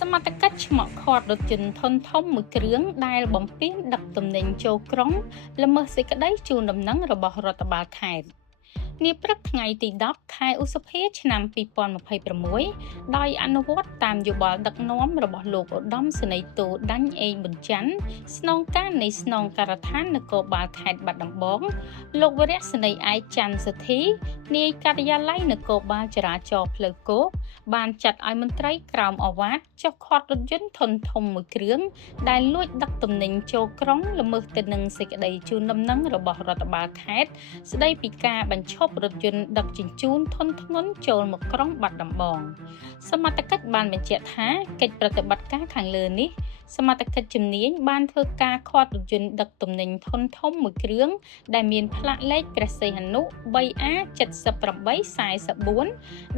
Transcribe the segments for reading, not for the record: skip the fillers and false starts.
សមត្ថកិច្ចឆ្មក់ខាត់រថយន្តធុនធំមួយគ្រឿងដែលបំពេញដឹកទំនិញចូលក្រុងល្មើសសេចក្តីជូនដំណឹងរបស់រដ្ឋបាលខេត្តនាព្រឹកថ្ងៃទី10ខែឧសភាឆ្នាំ2026ដោយអនុវត្តតាមយោបល់ដឹកនាំរបស់លោកឧត្តមសេនីយ៍តូដាញ់អេងប៊ុនច័ន្ទស្នងការនៃស្នងការដ្ឋាននគរបាលខេត្តបាត់ដំបងលោកវរៈសេនីយ៍ឯកច័ន្ទសុធីនាយការិយាល័យនគរបាលចរាចរណ៍ផ្លូវគោកបានចាត់ឲ្យមន្ត្រីក្រមអាវ៉ាតចុះឃាត់រថយន្តធុនធំមួយគ្រឿងដែលលួចដឹកទំនិញចូលក្រុងល្មើសទៅនឹងសេចក្តីជូនដំណឹងរបស់រដ្ឋបាលខេត្តស្តីពីការបញ្ឈប់រថយន្តដឹកជញ្ជូនធុនធ្ងន់ចូលមកក្រុងបាត់ដំបងសមត្ថកិច្ចបានបញ្ជាក់ថាកិច្ចប្រតិបត្តិការខាងលើនេះសមត្ថកិច្ចជំនាញបានធ្វើការឃាត់រថយន្តដឹកទំនិញធុនធំមួយគ្រឿងដែលមានផ្លាកលេខព្រះសីហនុ 3A7844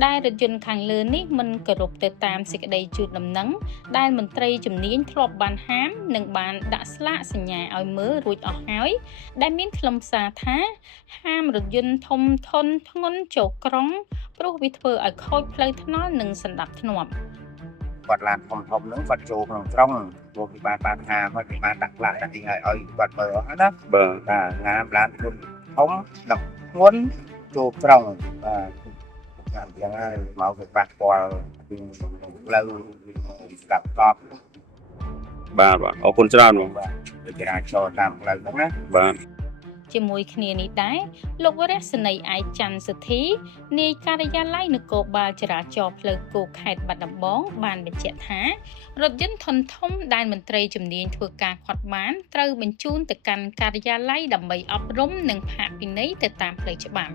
ដែលរថយន្តខាងលើនេះមិនគោរពទៅតាមសេចក្តីជូនដំណឹងដែលមន្ត្រីជំនាញធ្លាប់បានហាមនិងបានដាក់ស្លាកសញ្ញាឲ្យមើលរួចអស់ហើយដែលមានខ្លឹមសារថាហាមរថយន្តធំធុនធ្ងន់ចូលក្រុងព្រោះវាធ្វើឲ្យខូចផ្លូវថ្នល់និងសណ្ដាប់ធ្នាប់គាត់ឡានធំហ្នឹងគាត់ចូលក្នុងក្រុងព្រោះពីបានហាមហើយពីបានដាក់ផ្លាកដាក់ទីឲ្យគាត់មើលអស់ណាបាទហាមឡានធំដឹកធ្ងន់ចូលក្រុងបាទយ៉ាងហើយមកវាប៉ះពាល់ពីផ្លូវស្ដាប់តបបាទអរគុណច្រើនបងបាទចរាចរណ៍តាមផ្លូវហ្នឹងណាបាទជាមួយគ្នានេះដែរលោកវរៈសេនីយ៍ឯកច័ន្ទសុធីនាយការិយាល័យនគរបាលចរាចរណ៍ផ្លូវគោកខេត្តបាត់ដំបងបានបញ្ជាក់ថារថយន្តធុនធំដែលមន្ត្រីជំនាញធ្វើការខាត់បានត្រូវបញ្ជូនទៅកាន់ការិយាល័យដើម្បីអប់រំនិងផាកពិន័យទៅតាមផ្លូវច្បាប់